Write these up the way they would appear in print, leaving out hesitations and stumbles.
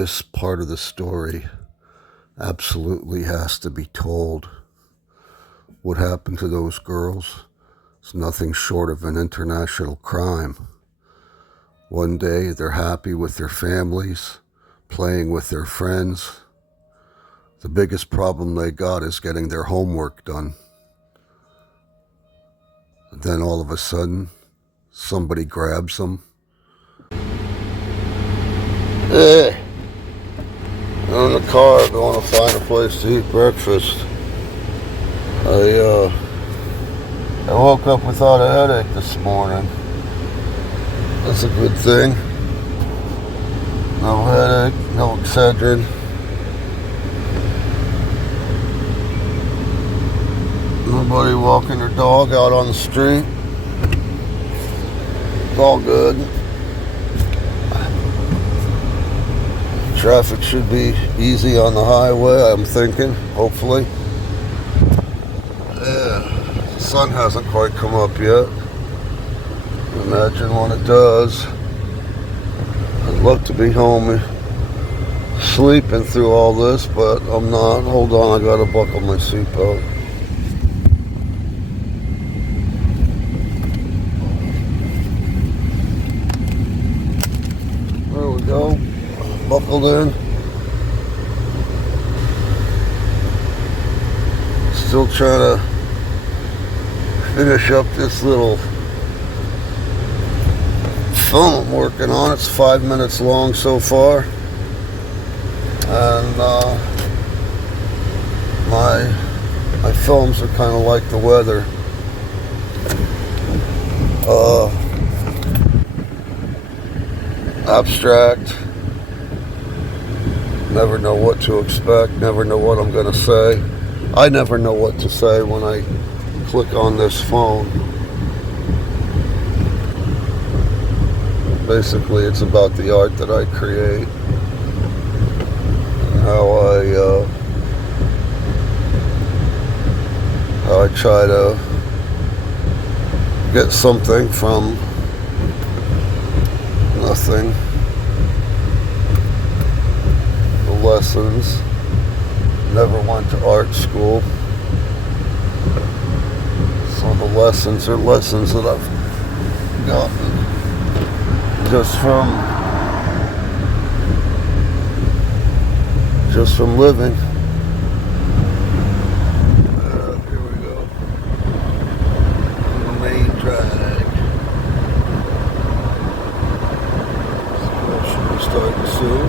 This part of the story absolutely has to be told. What happened to those girls is nothing short of an international crime. One day they're happy with their families, playing with their friends. The biggest problem they got is getting their homework done. Then all of a sudden, somebody grabs them. Hey, I'm in the car going to find a place to eat breakfast. I woke up without a headache this morning. That's a good thing. No headache, no Excedrin. Nobody walking their dog out on the street. It's all good. Traffic should be easy on the highway, I'm thinking, hopefully. Yeah, the sun hasn't quite come up yet. Imagine when it does. I'd love to be home sleeping through all this, but I'm not. Hold on, I gotta buckle my seatbelt. There we go. Buckled in. Still trying to finish up this little film I'm working on. It's 5 minutes long so far, and my films are kind of like the weather. Abstract. Never know what to expect. Never know what I'm going to say. I never know what to say when I click on this phone. Basically, it's about the art that I create and how I try to get something from nothing. The lessons. Never went to art school, so the lessons are lessons that I've gotten just from living. Here we go. The main drag. School should be starting soon.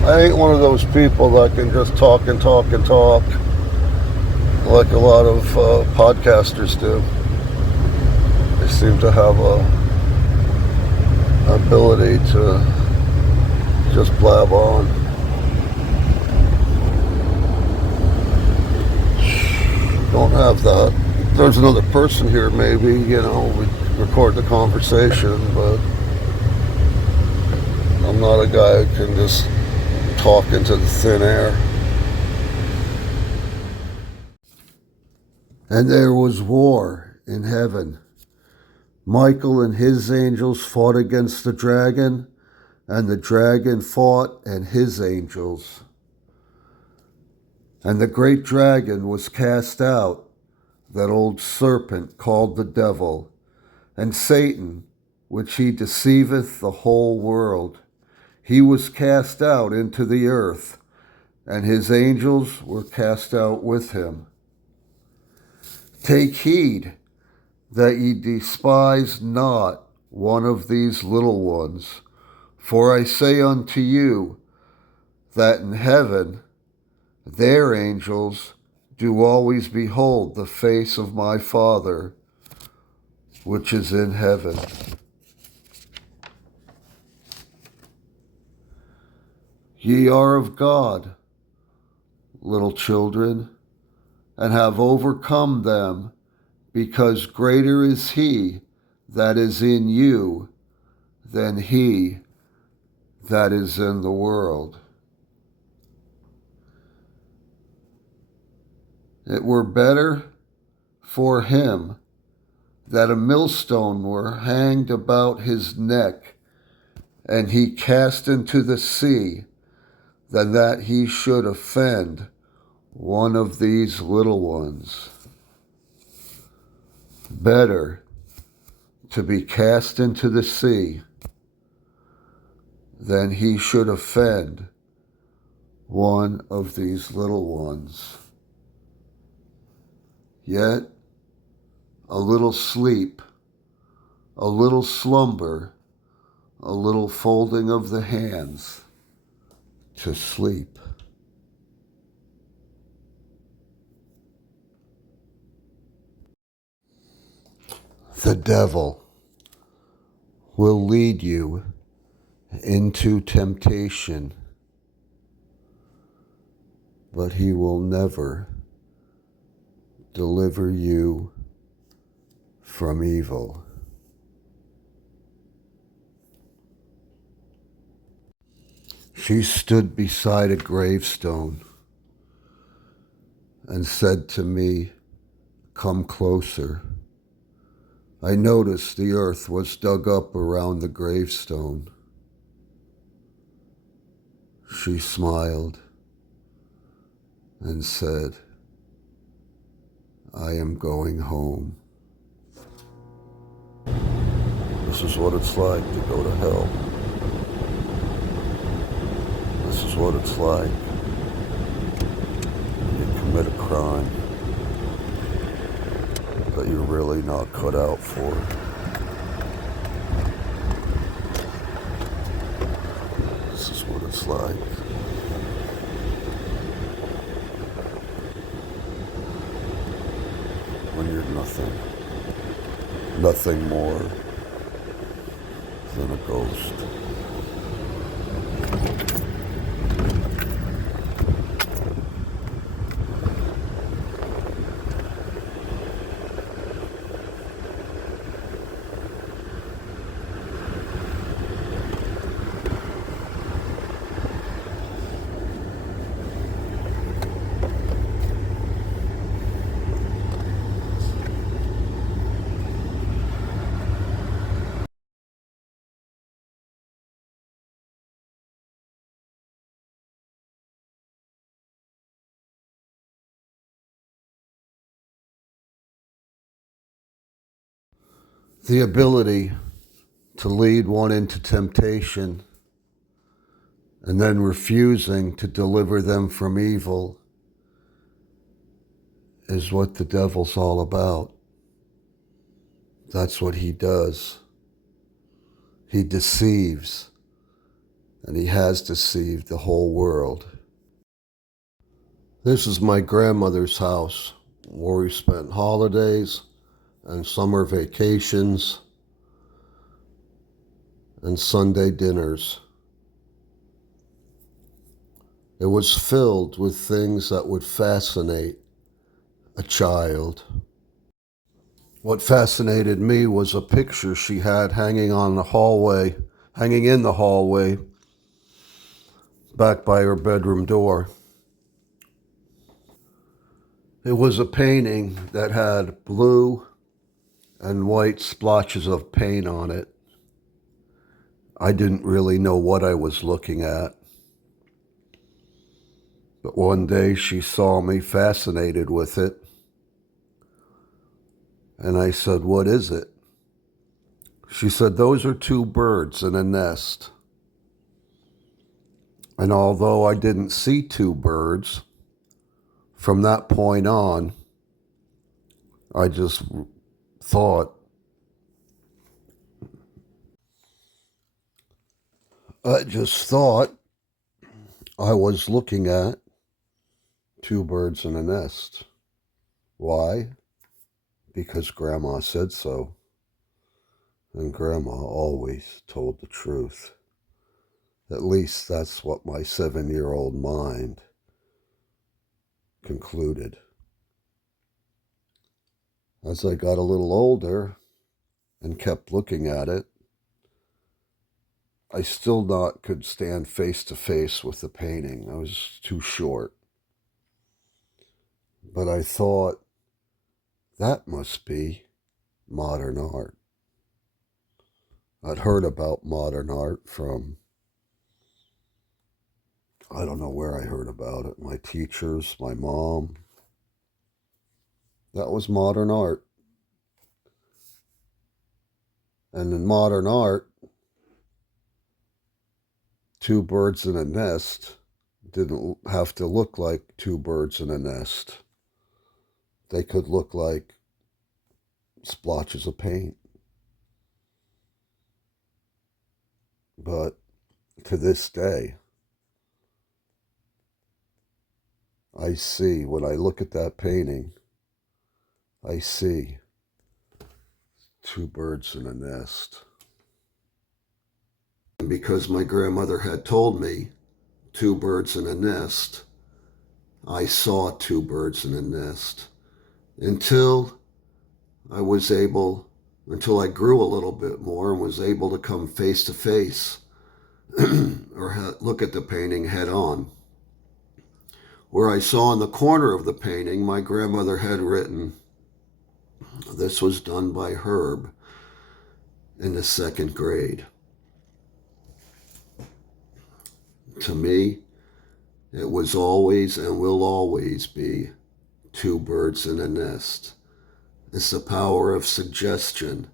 I ain't one of those people that can just talk and talk and talk like a lot of podcasters do. They seem to have a ability to just blab on. Don't have that. There's another person here, maybe, we record the conversation, but I'm not a guy who can just talk into the thin air. And there was war in heaven. Michael and his angels fought against the dragon, and the dragon fought and his angels. And the great dragon was cast out, that old serpent called the devil, and Satan, which he deceiveth the whole world. He was cast out into the earth, and his angels were cast out with him. Take heed that ye despise not one of these little ones, for I say unto you that in heaven their angels do always behold the face of my Father, which is in heaven. Ye are of God, little children, and have overcome them, because greater is he that is in you than he that is in the world. It were better for him that a millstone were hanged about his neck, and he cast into the sea, than that he should offend one of these little ones. Better to be cast into the sea than he should offend one of these little ones. Yet a little sleep, a little slumber, a little folding of the hands to sleep. The devil will lead you into temptation, but he will never deliver you from evil. She stood beside a gravestone and said to me, "Come closer." I noticed the earth was dug up around the gravestone. She smiled and said, "I am going home." This is what it's like to go to hell. This is what it's like when you commit a crime that you're really not cut out for. This is what it's like. When you're nothing more than a ghost. The ability to lead one into temptation and then refusing to deliver them from evil is what the devil's all about. That's what he does. He deceives, and he has deceived the whole world. This is my grandmother's house, where we spent holidays and summer vacations and Sunday dinners. It was filled with things that would fascinate a child. What fascinated me was a picture she had hanging in the hallway, back by her bedroom door. It was a painting that had blue and white splotches of paint on it. I didn't really know what I was looking at. But one day she saw me fascinated with it. And I said, "What is it?" She said, "Those are two birds in a nest." And although I didn't see two birds, from that point on, I just thought, I was looking at two birds in a nest. Why? Because Grandma said so. And Grandma always told the truth. At least that's what my 7-year-old mind concluded. As I got a little older and kept looking at it, I still not could stand face to face with the painting. I was too short. But I thought, that must be modern art. I'd heard about modern art from, I don't know where I heard about it, my teachers, my mom. That was modern art. And in modern art, two birds in a nest didn't have to look like two birds in a nest. They could look like splotches of paint. But to this day, I see, when I look at that painting, I see two birds in a nest. And because my grandmother had told me two birds in a nest, I saw two birds in a nest until until I grew a little bit more and was able to come face to face or look at the painting head on. Where I saw in the corner of the painting, my grandmother had written, "This was done by Herb in the second grade." To me, it was always and will always be two birds in a nest. It's the power of suggestion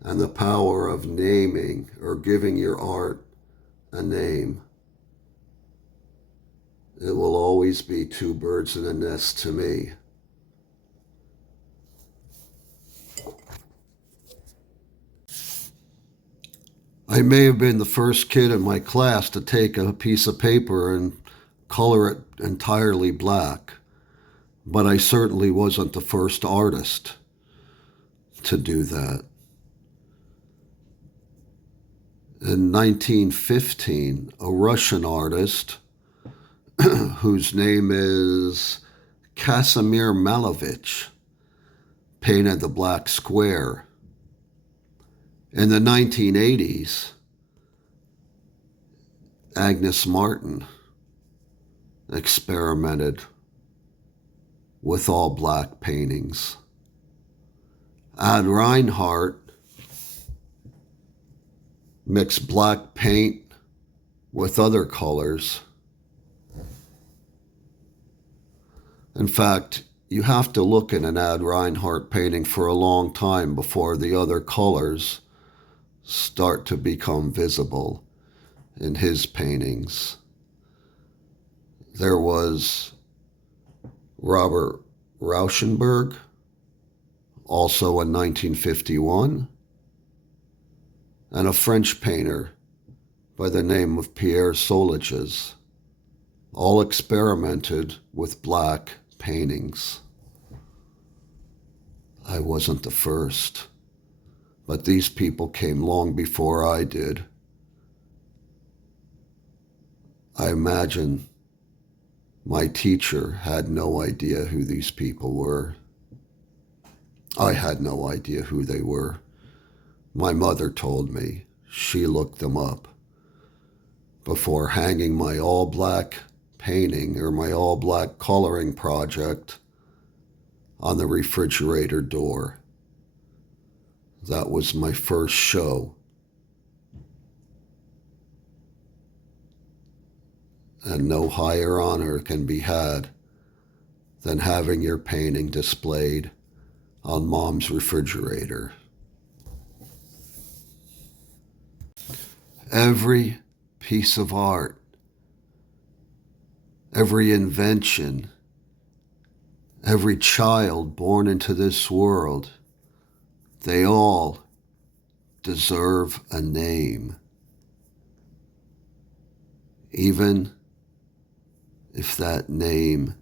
and the power of naming or giving your art a name. It will always be two birds in a nest to me. I may have been the first kid in my class to take a piece of paper and color it entirely black, but I certainly wasn't the first artist to do that. In 1915, a Russian artist whose name is Casimir Malevich painted the black square. In the 1980s, Agnes Martin experimented with all black paintings. Ad Reinhardt mixed black paint with other colors. In fact, you have to look at an Ad Reinhardt painting for a long time before the other colors start to become visible in his paintings. There was Robert Rauschenberg, also in 1951, and a French painter by the name of Pierre Soliges, all experimented with black paintings. I wasn't the first, but these people came long before I did. I imagine my teacher had no idea who these people were. I had no idea who they were. My mother told me. She looked them up before hanging my all-black painting or my all-black coloring project on the refrigerator door. That was my first show. And no higher honor can be had than having your painting displayed on Mom's refrigerator. Every piece of art, every invention, every child born into this world, they all deserve a name. Even if that name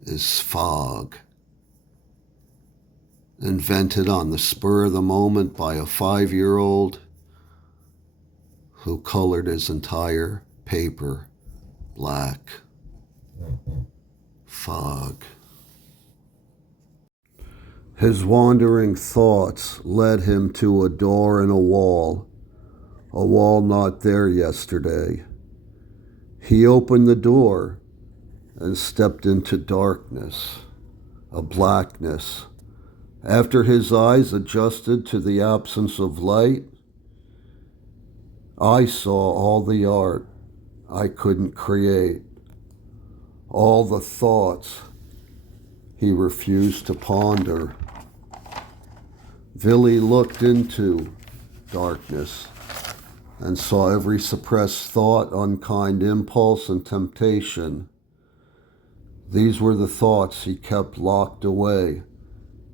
is fog, invented on the spur of the moment by a 5-year-old who colored his entire paper black. Fog. His wandering thoughts led him to a door in a wall not there yesterday. He opened the door and stepped into darkness, a blackness. After his eyes adjusted to the absence of light, I saw all the art I couldn't create, all the thoughts he refused to ponder. Villy looked into darkness and saw every suppressed thought, unkind impulse, and temptation. These were the thoughts he kept locked away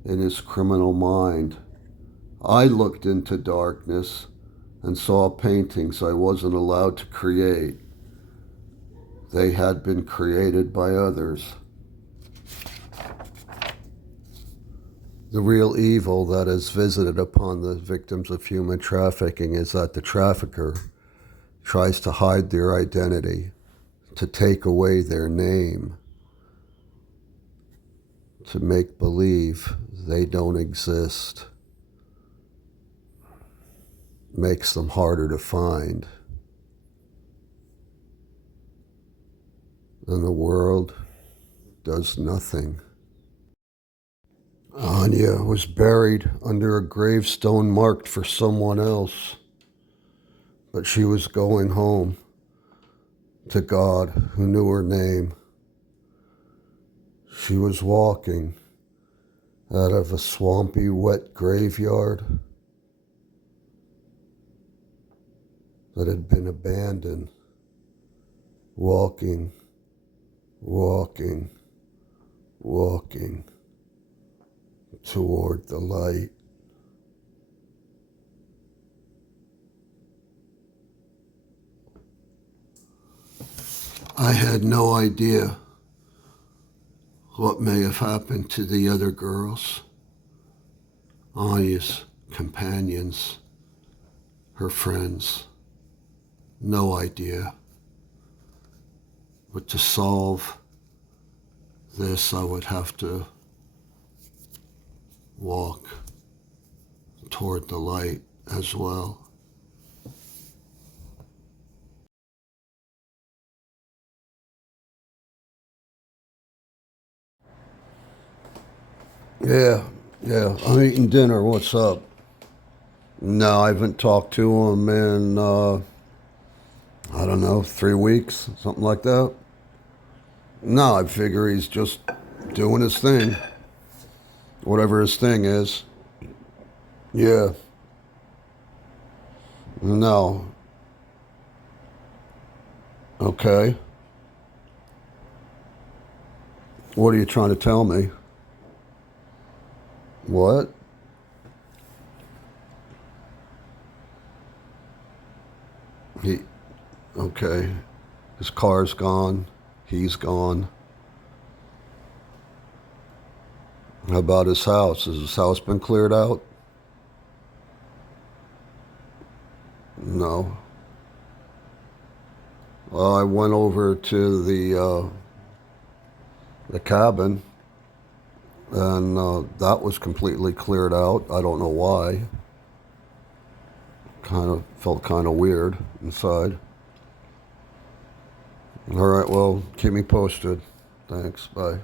in his criminal mind. I looked into darkness and saw paintings I wasn't allowed to create. They had been created by others. The real evil that is visited upon the victims of human trafficking is that the trafficker tries to hide their identity, to take away their name, to make believe they don't exist. Makes them harder to find. And the world does nothing. Anya was buried under a gravestone marked for someone else, but she was going home to God who knew her name. She was walking out of a swampy, wet graveyard that had been abandoned, walking, walking, walking toward the light. I had no idea what may have happened to the other girls, Anya's companions, her friends. No idea. But to solve this, I would have to walk toward the light as well. Yeah, I'm eating dinner. What's up? No, I haven't talked to him in, I don't know, 3 weeks, something like that. No, I figure he's just doing his thing, whatever his thing is. Yeah. No. Okay. What are you trying to tell me? What? Okay. His car's gone. He's gone. How about his house? Has his house been cleared out? No. Well, I went over to the cabin, and that was completely cleared out. I don't know why. Felt kind of weird inside. All right, well, keep me posted. Thanks, bye.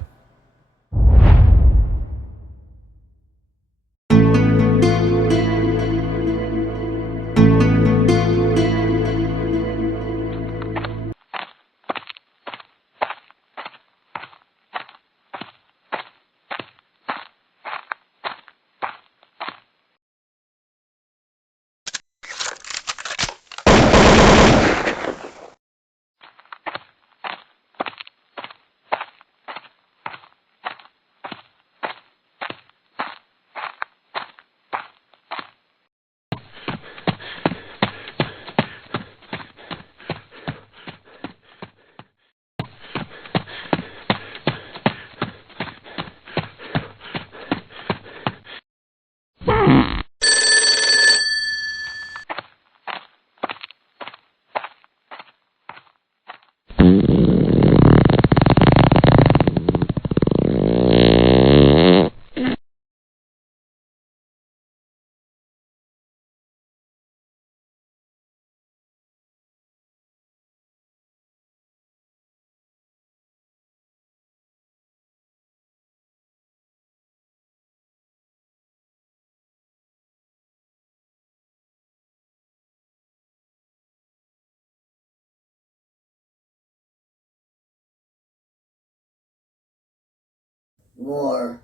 more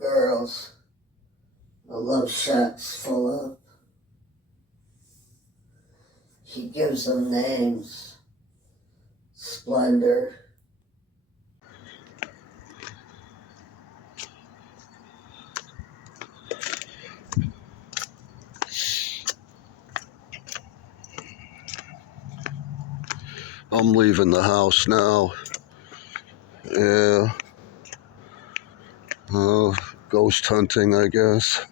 girls the love shack's full of. He gives them names. Splendor. I'm leaving the house now. Yeah. Ghost hunting, I guess.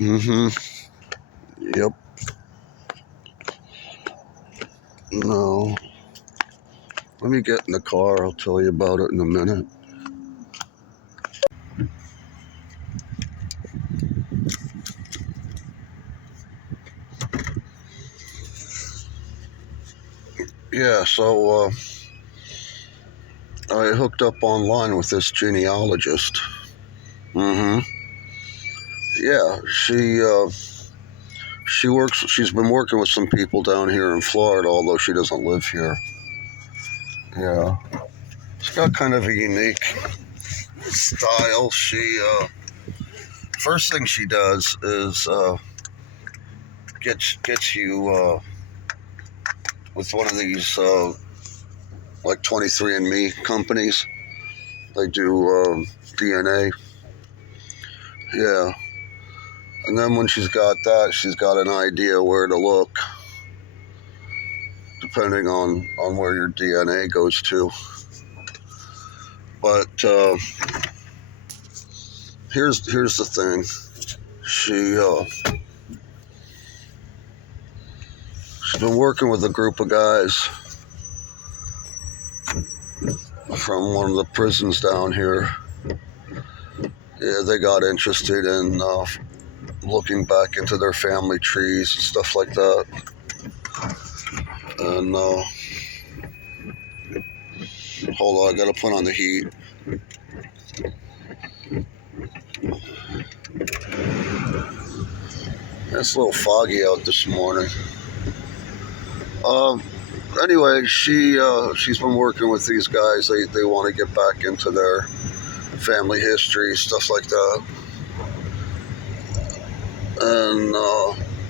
Yep. No. Let me get in the car. I'll tell you about it in a minute. Yeah, so I hooked up online with this genealogist. Yeah, she works. She's been working with some people down here in Florida, although she doesn't live here. Yeah, she's got kind of a unique style. She first thing she does is gets you with one of these like 23andMe companies. They do DNA. Yeah, and then when she's got that, she's got an idea where to look, depending on where your DNA goes to. But here's the thing. She's been working with a group of guys from one of the prisons down here. Yeah, they got interested in looking back into their family trees and stuff like that. And hold on, I gotta put on the heat. It's a little foggy out this morning. Um, anyway, she's been working with these guys. They want to get back into their family history, stuff like that. And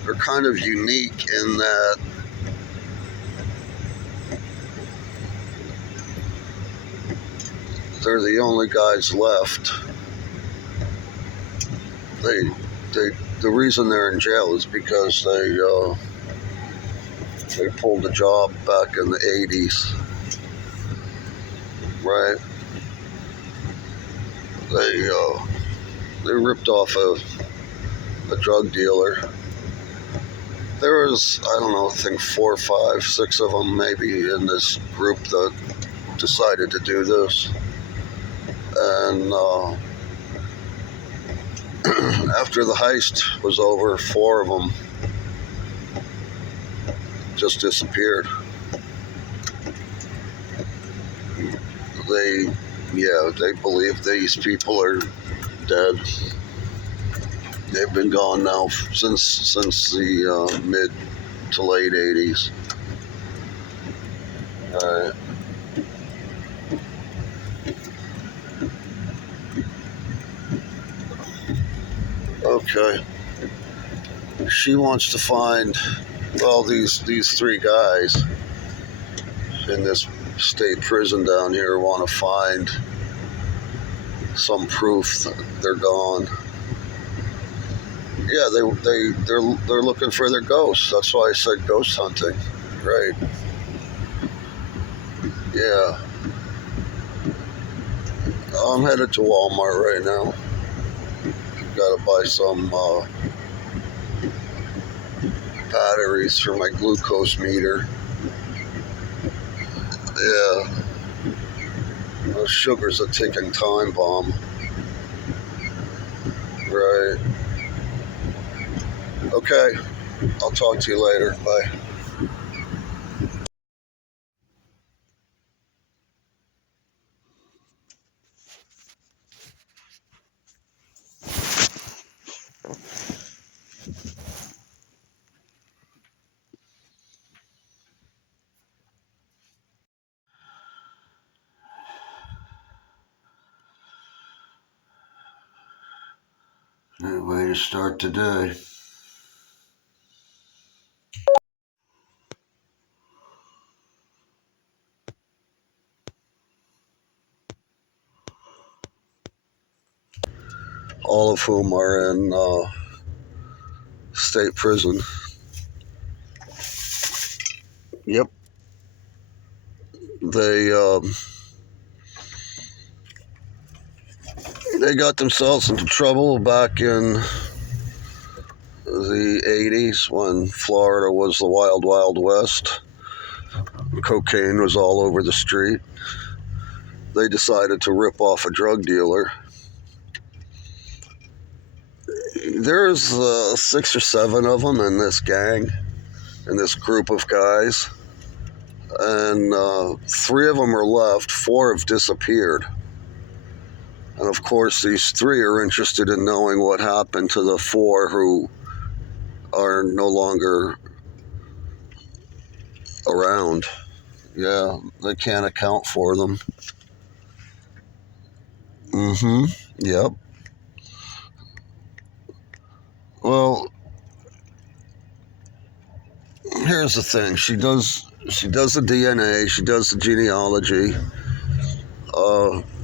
they're kind of unique in that they're the only guys left. The reason they're in jail is because they pulled a job back in the 80s, right? They ripped off a drug dealer. There was, I don't know, I think 4, 5, 6 of them maybe in this group that decided to do this. And after the heist was over, 4 of them just disappeared. They believe these people are dead. They've been gone now since the mid to late 80s. All right. Okay. She wants to find, well, these 3 guys in this state prison down here want to find some proof that they're gone. Yeah, they're looking for their ghosts. That's why I said ghost hunting, right? Yeah. I'm headed to Walmart right now. Gotta buy some batteries for my glucose meter. Yeah. Sugar's a ticking time bomb. Right. Okay. I'll talk to you later. Bye. way to start the day. All of whom are in state prison. Yep. They got themselves into trouble back in the 80s when Florida was the wild, wild west. Cocaine was all over the street. They decided to rip off a drug dealer. There's 6 or 7 of them in this gang, in this group of guys. And 3 of them are left, 4 have disappeared. And of course, these 3 are interested in knowing what happened to the 4 who are no longer around. Yeah, they can't account for them. Yep. Well, here's the thing. She does the DNA, she does the genealogy.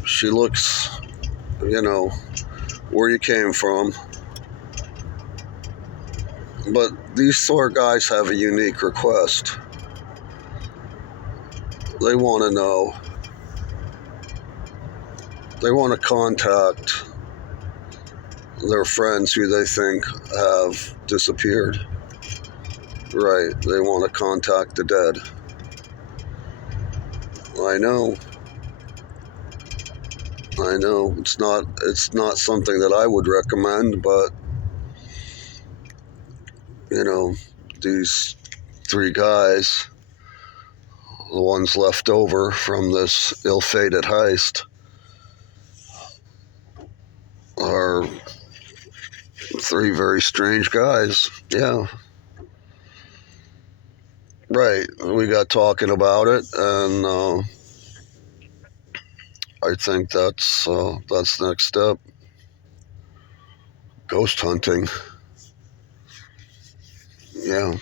She looks, where you came from. But these 4 guys have a unique request. They want to know. They want to contact their friends who they think have disappeared. Right, they want to contact the dead. I know. It's not something that I would recommend, but these 3 guys, the ones left over from this ill-fated heist, are 3 very strange guys. Yeah. Right. We got talking about it, and I think that's the next step. Ghost hunting. Yeah.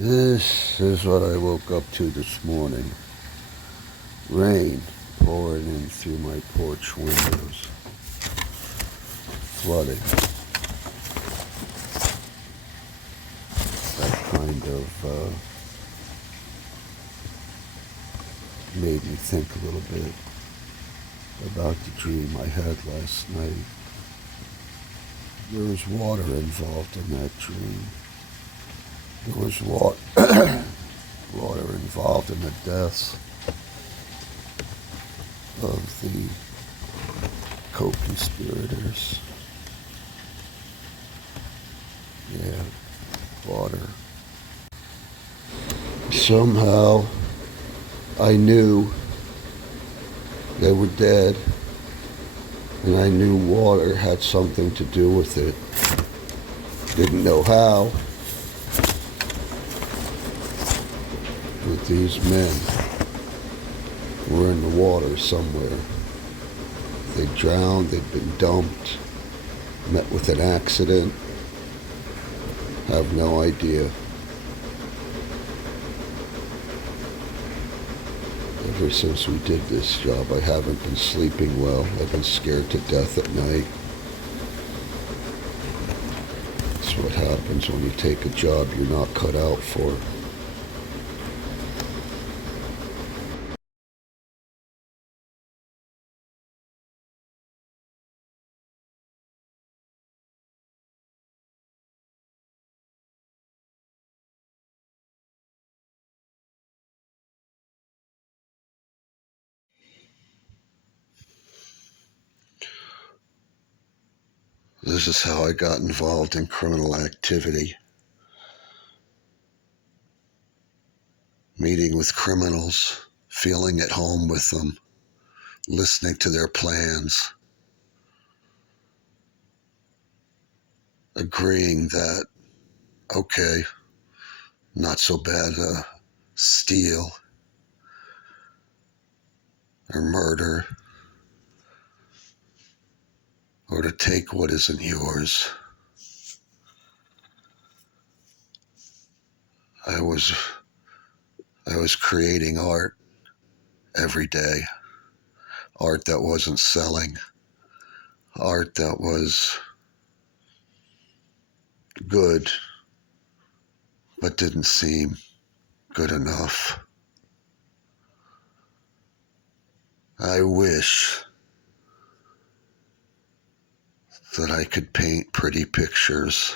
This is what I woke up to this morning. Rain pouring in through my porch windows. Flooding. That kind of made me think a little bit about the dream I had last night. There was water involved in that dream. There was water involved in the deaths of the co-conspirators. Yeah, water. Somehow I knew they were dead, and I knew water had something to do with it. Didn't know how, but these men were in the water somewhere. They drowned, they'd been dumped, met with an accident. Have no idea. Ever since we did this job, I haven't been sleeping well. I've been scared to death at night. That's what happens when you take a job you're not cut out for. This is how I got involved in criminal activity. Meeting with criminals, feeling at home with them, listening to their plans, agreeing that, okay, not so bad to steal or murder or to take what isn't yours. I was creating art every day, art that wasn't selling, art that was good but didn't seem good enough. I wish that I could paint pretty pictures,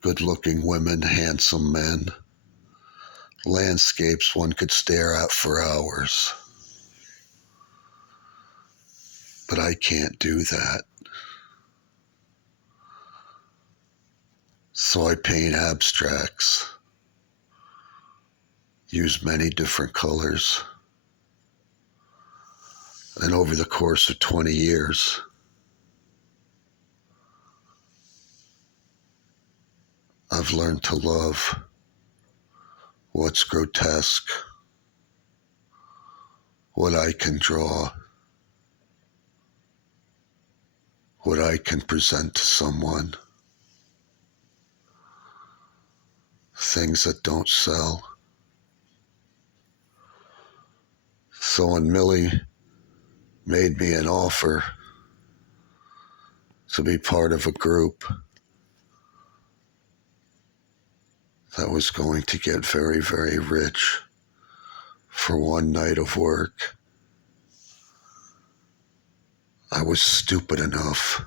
good-looking women, handsome men, landscapes one could stare at for hours. But I can't do that. So I paint abstracts, use many different colors. And over the course of 20 years, I've learned to love what's grotesque, what I can draw, what I can present to someone, things that don't sell. So when Millie made me an offer to be part of a group that was going to get very, very rich for one night of work, I was stupid enough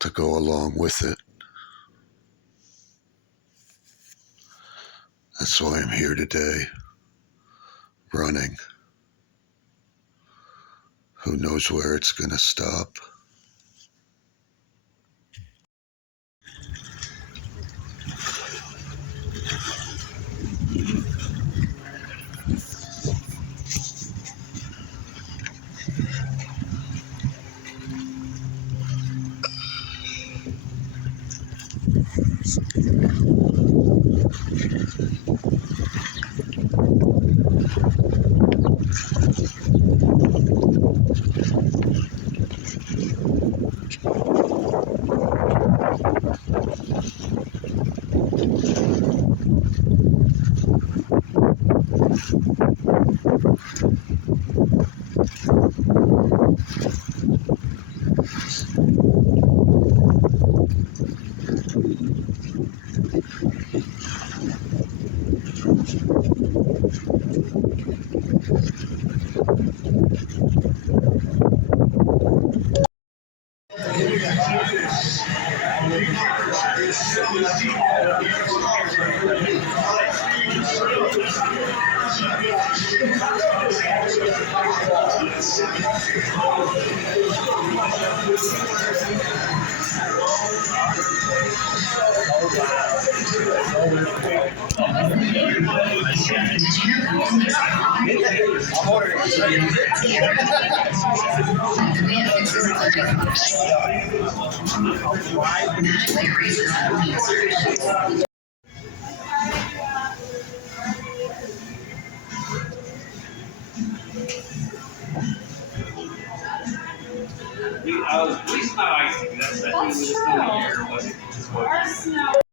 to go along with it. That's why I'm here today, running. Who knows where it's going to stop? At least not icing. That's true. Our snow.